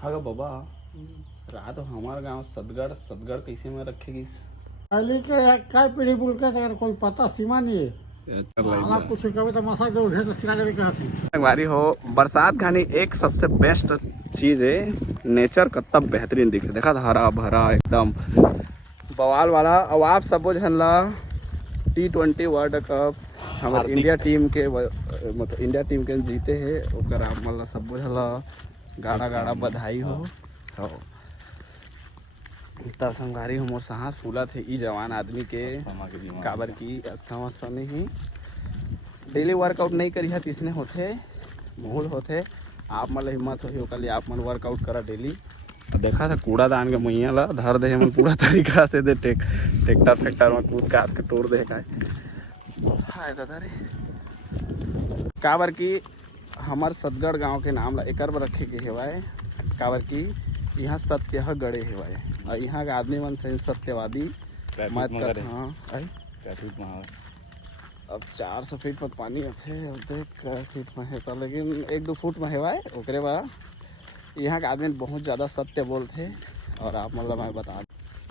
हाँ बाबा रात हमारे गांव सदगढ़ कैसे में रखेगी पहले के काय पीढ़ी बोल के अगर कोई पता सीमा नहीं है हमारा कुछ कभी तो मसा जो है तो चिरा के कहते हमारी हो बरसात खानी एक सबसे बेस्ट चीज है। नेचर कितना बेहतरीन दिखता देखा था, हरा भरा एकदम बवाल वाला। अब आप सब झनला T20 वर्ल्ड कप हमारे इंडिया टीम के मतलब इंडिया टीम के जीते है ओकर आप मतलब सब झला गाड़ा गाड़ा बधाई हो। तब संगारी हो मोर सांस फूला थे ई जवान आदमी के काबर की अवस्था में ही डेली वर्कआउट नहीं करी है इसने होते मूल होते आप मतलब हिम्मत हो कल आप मन वर्कआउट करा डेली। तो देखा था कूड़ादान के मैया ला धर दे मन पूरा तरीका से दे ट्रैक्टर फैक्टर में कूद काट के तोड़ दे का हाय दादा रे काबर की हमार सदगढ़ गांव के नाम ला एकर पर रखे के हेवाए काबर की यहाँ सत्य गड़े हेवाए और यहाँ के आदमी मन से सत्यवादी मत कर। हाँ अब 400 फीट पर पानी है देख फीट में है तो लेकिन 1-2 फुट में हेवाए ओकरे बाद यहाँ के आदमी बहुत ज़्यादा सत्य बोलते और आप मतलब मैं बता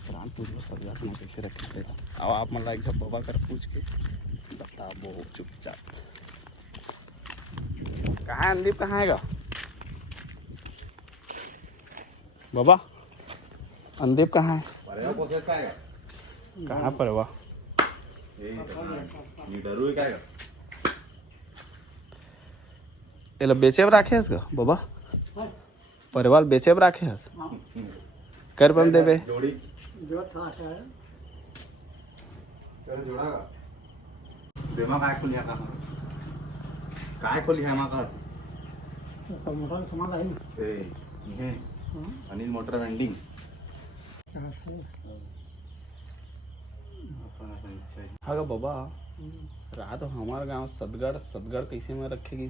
प्राण पूछ लो सब कैसे रखे और आप मतलब एक सब बाबा कर पूछ के बता वो चुपचाप कहाँ है अंदीप कहाँ है बाबा अंदीप कहाँ है कहाँ पर वाह एला बेचे राखे हस गा बाबा परिवार बेचे राखे हस कर पम देबे जो था है बेमा काय खोलिया का काय खोलिया मा का तो मोटर सामान है ए ये अनिल मोटर वेंडिंग हाँ बाबा रात हमारे गांव सदगढ़ कैसे में रखेगी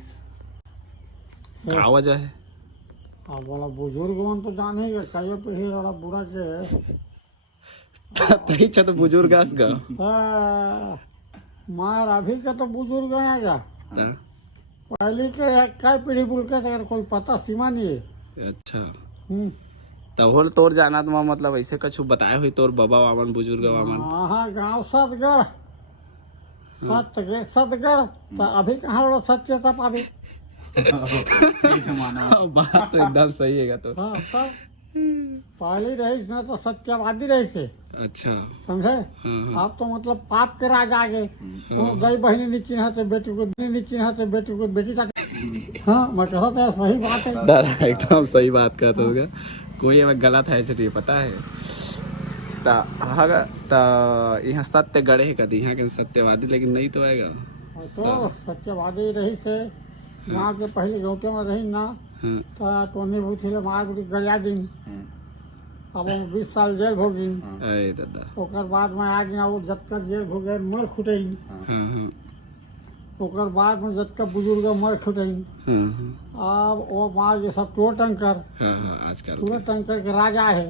क्या वजह है अब वाला बुजुर्ग मन तो जाने के कई पीढ़ी वाला बुरा के तही तो बुजुर्ग आस गा मार अभी का तो बुजुर्ग आएगा पहले के काय पीढ़ी बोल के अगर कोई पता सीमा नहीं है। अच्छा तो होल तोर जाना तो मतलब ऐसे कछु बताए हुई तोर बाबा वामन बुजुर्ग वामन हाँ गाँव सदगढ़ सदगढ़ तो अभी कहाँ वाला सत्य था अभी बात तो एकदम सही है तो हाँ तब पहले रही ना तो सत्यवादी रही थे। अच्छा समझे आप तो मतलब पाप के राज आ गए गई बहनी नीचे हाथे बेटी को बेटी का हाँ मैं कहा था सही बात है एकदम सही बात कहता होगा कोई हमें गलत है चलिए पता है यहाँ सत्य गढ़े है कभी यहाँ के सत्यवादी लेकिन नहीं तो आएगा तो सत्यवादी रही थे गाँव के पहले गाँव में रही ना तो टोनी भूथी मार गरिया दिन अब 20 साल जेल भोगी दादा ओकर बाद में आ गया वो जब तक जेल भोग गए मर खुटई ओकर बाद में जब तक बुजुर्ग मर खुटई अब वो मार ये सब टूर टंकर टूर टंकर के राजा है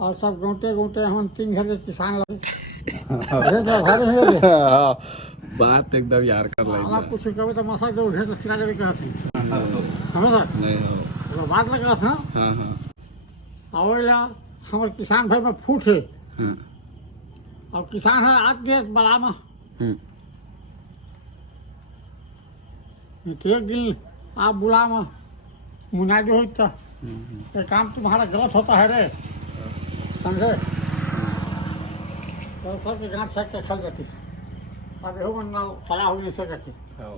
और सब गोटे हम 3 घर के किसान लगे बात एकदम यार कर रहा कुछ कभी तो मसा जो है तो चिरा के कहते समझ बात लगा था अवेला हमारे किसान भाई में फूट है और किसान है आज के बड़ा में एक दिन आप बुला में मुना जो है तो काम तुम्हारा गलत होता है रे समझे तो सबके गाँव फेंक के खल जाती अब हो मन खड़ा हो नहीं सकती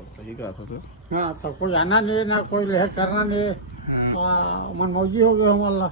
सही कहा था तो हाँ तो कोई आना नहीं ना कोई लेह करना नहीं मन मौजी हो गए हम अल्लाह